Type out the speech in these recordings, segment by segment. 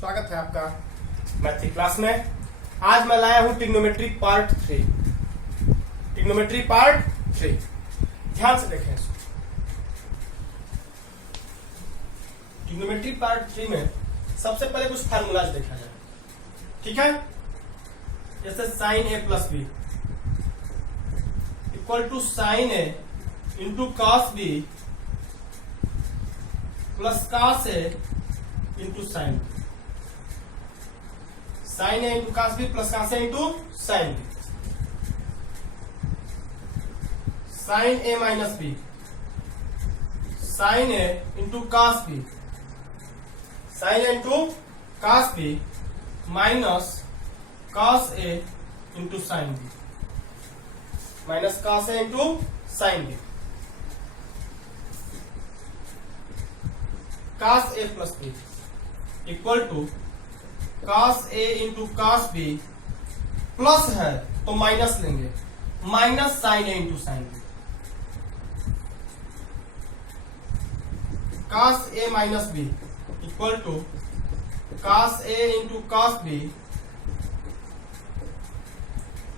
स्वागत है आपका मैथ की क्लास में। आज मैं लाया हूं ट्रिग्नोमेट्री पार्ट 3। ट्रिग्नोमेट्री पार्ट 3 ध्यान से देखें इसको। ट्रिग्नोमेट्री पार्ट 3 में सबसे पहले कुछ फार्मूलाज देखा जाए, ठीक है। जैसे sine A plus B equal to sine A into cos B plus cos A into sine B. Sine A into cos B plus cos A into sine B. Sine A minus B, sine A into cos B, sine A into cos B minus cos A into sine B, minus cos A into sine B. Cos A plus B equal to cos A into cos B plus है तो minus लेंगे, minus sine A into sine B. Cos A minus B equal to cos A into cos B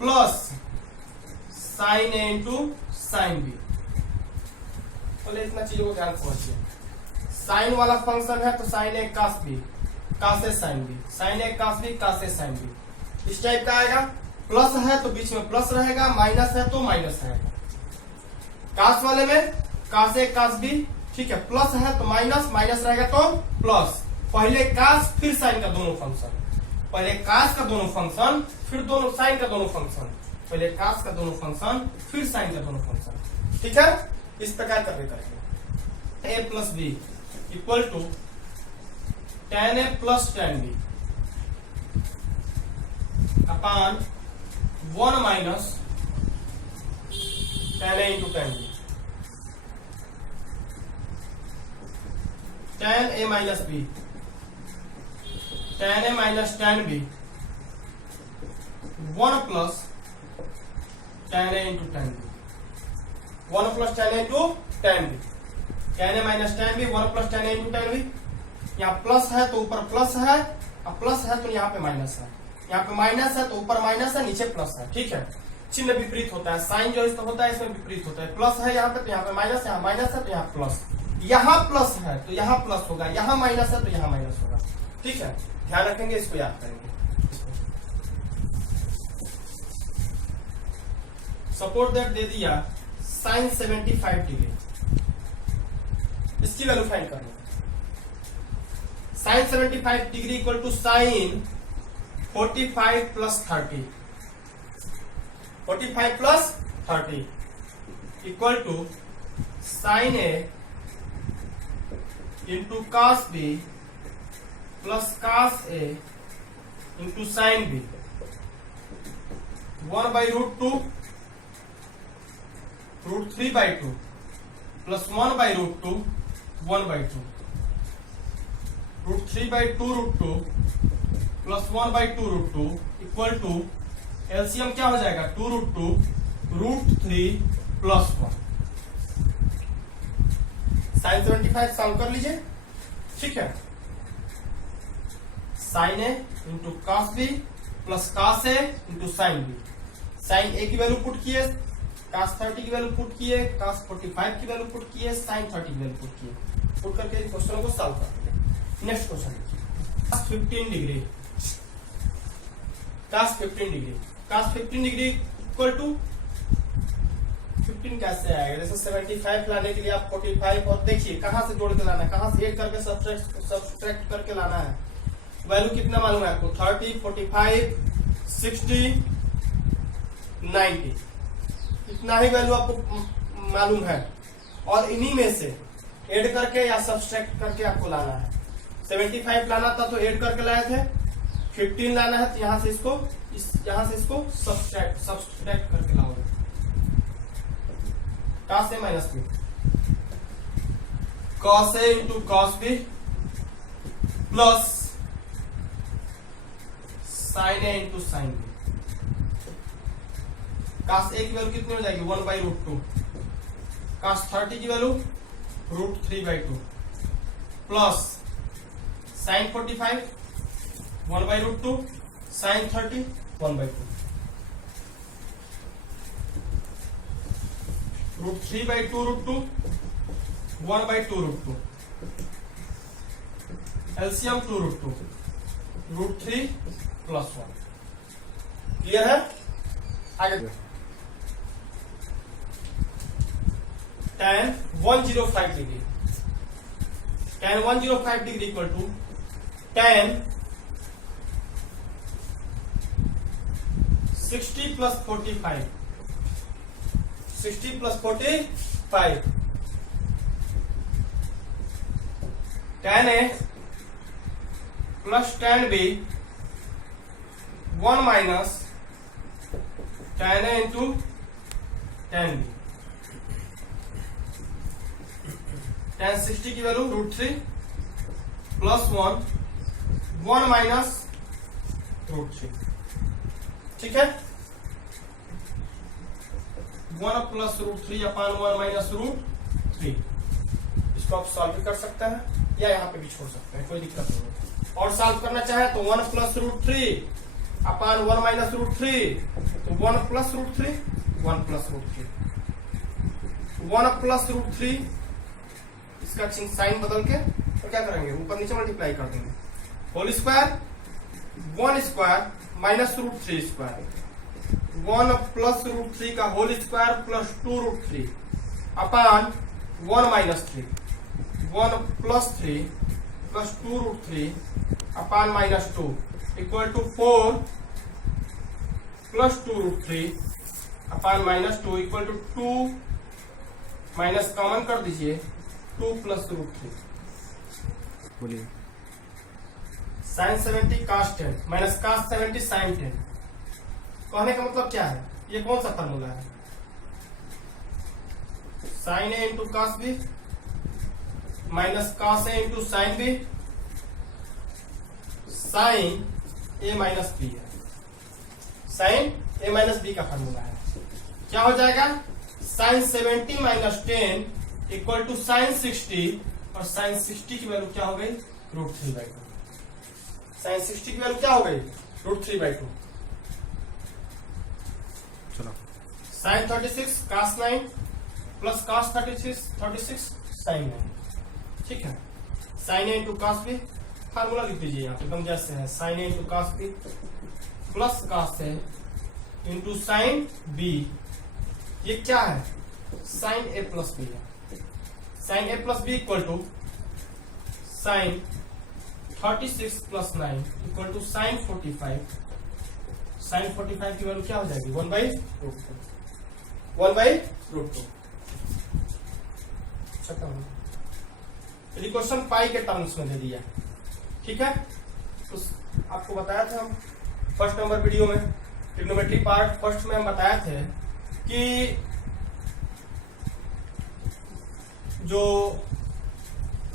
plus sine A into sine B. पहले इतना चीजों को ध्यान समझिए। Sign वाला फंक्शन है तो साइन ए कॉस बी, कॉस ए साइन बी, साइन ए cos B, cos ए sine B. इस टाइप का आएगा। प्लस है तो बीच में प्लस रहेगा, माइनस है तो माइनस रहेगा। कॉस वाले में कॉस ए कॉस बी, ठीक है। प्लस है तो माइनस, माइनस रहेगा तो प्लस। पहले कॉस फिर साइन का दोनों फंक्शन, पहले कॉस का दोनों फंक्शन फिर दोनों साइन का दोनों फंक्शन, पहले कॉस का दोनों फंक्शन फिर साइन का दोनों फंक्शन, ठीक है। इस प्रकार करके करेंगे। A plus B equal to tan a plus tan b upon 1 minus tan a into tan b। tan a minus b, tan a minus tan b 1 plus tan a into tan b, 1 plus tan a into tan b। tan a minus tan b 1 plus tan a into tan b। यहाँ plus है तो ऊपर plus है, और plus है तो यहाँ पे माइनस है। यहाँ पे माइनस है तो ऊपर माइनस है, नीचे प्लस है, ठीक है। चिन्ह विपरीत होता है, साइन जो इसमें होता है इसमें विपरीत होता है। प्लस है यहाँ पे तो यहाँ पे माइनस, यहाँ माइनस है तो यहाँ प्लस। यहाँ प्लस है तो यहाँ प्लस होगा, यहाँ माइनस है तो यहाँ माइनस होगा, ठीक है। ध्यान रखेंगे, इसको याद करेंगे। सपोर्ट दैट दे दिया साइन 75 डिग्री, इसकी वैल्यू फाइंड करनी है। Sine 75 degree equal to sine 45 plus 30, 45 plus 30 equal to sine A into cos B plus cos A into sine B. 1 by root 2 root 3 by 2 plus 1 by root 2 1 by 2 root 3 by 2 root 2 plus 1 by 2 root 2 equal to LCM क्या हो जाएगा 2 root 2 root 3 plus 1। Sine 75 solve कर लीजिए, ठीक है। Sine A into cos B plus cos A into sine B. Sine A की value put किए, cos 30 की वैल्यू पुट किए, कॉस 45 की वैल्यू पुट किए, साइन 30 की वैल्यू पुट किए। पुट करके क्वेश्चन को सॉल्व कर। Next question cos 15 degree, cos 15 degree, cos 15 degree equal to 15 कैसे आएगा। जैसे 75 लाने के लिए आप 45 और देखिए कहां से जोड़ के लाना है, कहां से ऐड करके सब्सट्रैक्ट करके लाना है। वैल्यू कितना मालूम है आपको 30, 45, 60, 90, इतना ही वैल्यू आपको मालूम है। और इन्हीं में से ऐड करके या सब्सट्रैक्ट करके आपको लाना है। 75 लाना था तो ऐड करके लाए थे, 15 लाना है तो यहां से इसको सब्सट्रैक्ट करके लाओगे। Cos A minus B, cos A into cos B plus sine A into sine B. Cos A की वैल्यू कितनी हो जाएगी 1 बाई रूट 2, कॉस 30 की value √3/2 plus sign 45 1/√2 sin 30 1/2 √3/2 1/2 LCM 2√2 √3 + 1 clear है। आगे tan 105 degree equal to tan 60 + 45 tan A plus tan B 1 minus tan A into tan B। tan 60 की value √3 + 1 minus √3, ठीक है। 1 + √3 अपान 1 माइनस √3, इसको आप सॉल्व भी कर सकते हैं या यहाँ पे भी छोड़ सकते हैं, कोई दिक्कत नहीं। और सॉल्व करना चाहे तो 1 + √3 अपान 1 माइनस √3, तो 1 + √3 1 + √3 1 + √3, इसका साइन बदल के तो क्या करेंगे, ऊपर नीचे मल्टीप्लाई कर देंगे। Whole square 1 square minus √3 square, 1 + √3 का whole square plus 2√3 upon 1 minus 3, 1 + 3 plus 2√3 upon -2 equal to 4 + 2√3 upon -2 equal to 2 minus common कर दीजिए 2 + √3। बोलिए। sin 70 cos 10 minus cos 70 sin 10, कहने का मतलब क्या है, ये कौन सा फॉर्मूला है, sin A into cos B minus cos A into sin B sin A minus B है, sin A माइनस B का फॉर्मूला है। क्या हो जाएगा, sin 70 - 10 इक्वल टू sin 60, और sin 60 की वैल्यू क्या हो गई, √3/2। sin 60 की वैल्यू क्या हो गई, √3/2। चलो sin 36 cos 9 plus cos 36 sin 9, ठीक है। sin A into cos B formula लिख दीजिए यहाँ पे एकदम जैसे है, sin A into cos B plus cos A into sin B, ये क्या है, sin A प्लस B है। sin A plus B equal to sin 36 + 9 equal to sin 45, sin 45 की वैल्यू क्या हो जाएगी, 1/√2 1/√2। क्वेश्चन पाई के टर्म्स में दे दिया, ठीक है। तो आपको बताया था हम फर्स्ट नंबर वीडियो में, ट्रिग्नोमेट्री पार्ट फर्स्ट में हम बताए थे कि जो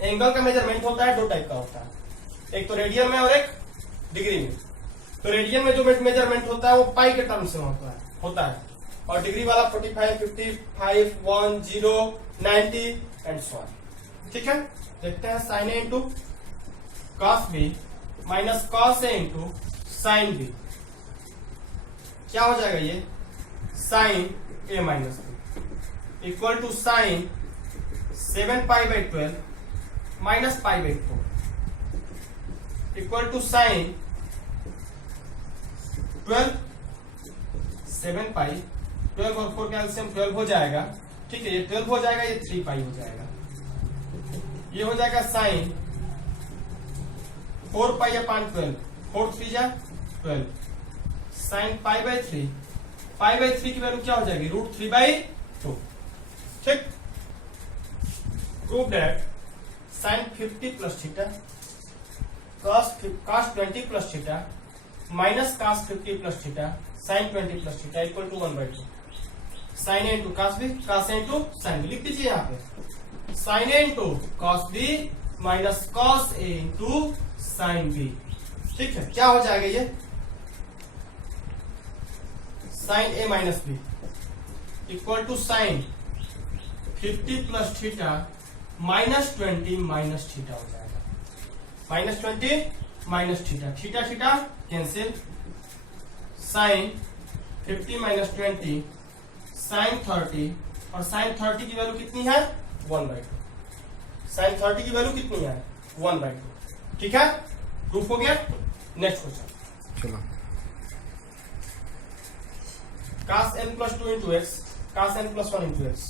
एंगल का मेजरमेंट होता है दो टाइप का होता है, एक तो रेडियन में और एक डिग्री में। तो रेडियन में जो मेजरमेंट होता है वो पाई के टर्म्स में होता है, और डिग्री वाला 45, 55, 1, 0, 90 एंड सो ऑन, ठीक है। देखते हैं sin A into cos B minus cos A into sin B, क्या हो जाएगा ये, sin A minus B equal to sin 7π/12 minus π/4 equal to sin 12 7π, 12 और 4 का एलसीएम 12 हो जाएगा, ठीक है। ये 12 हो जाएगा, ये 3π हो जाएगा, ये हो जाएगा sin 4π/12, 4 3 जा 12 sin π/3, π/3 की वैल्यू क्या हो जाएगी, √3/2, ठीक। Prove that sin 50 + theta cos 20 + theta minus cos 50 + theta sin 20 + theta equal to 1/2 sin A into cos B, cos A into sin B लिख दीजिए यहाँ पे, sin A into cos B minus cos A into sin B, ठीक है। क्या हो जाएगा ये, sin A minus B equal to sin 50 + theta -20 - theta हो जाएगा, -20 minus theta, theta theta cancel, sine 50 minus 20 sine 30, और साइन 30 की वैल्यू कितनी है 1/2। साइन 30 की वैल्यू कितनी है 1/2। ठीक है, प्रूफ हो गया। नेक्स्ट क्वेश्चन, चलो cos n plus 2 into x cos n plus 1 into x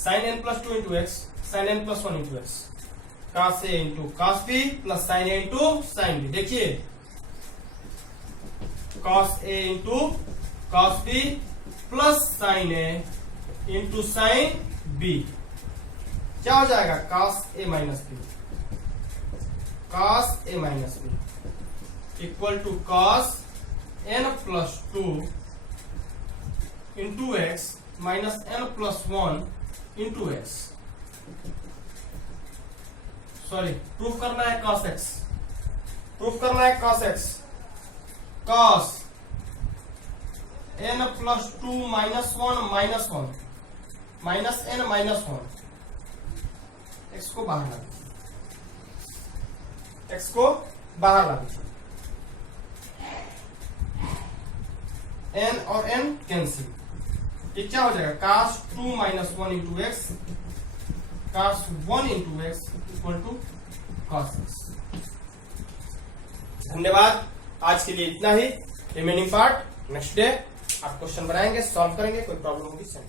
sin n plus 2 into x sin n plus 1 into x cos a into cos b plus sin a into sin b। देखिए cos a into cos b plus sin a into sin b क्या हो जाएगा cos a minus b, cos a minus b equal to cos n plus 2 into x minus n plus 1 into x। Sorry, proof करना है cos x, proof करना है cos x, cos n plus 2 minus 1 minus 1 minus n minus 1, x को बाहर ला दीजिए, x को बाहर ला दीजिए, n और n कैंसिल, ये क्या हो जाएगा cos 2 minus 1 into x cos 1 into x इक्वल टू cos x। धन्यवाद, आज के लिए इतना ही। रिमेनिंग पार्ट नेक्स्ट डे आप क्वेश्चन बनाएंगे, सॉल्व करेंगे, कोई प्रॉब्लम होगी सेंड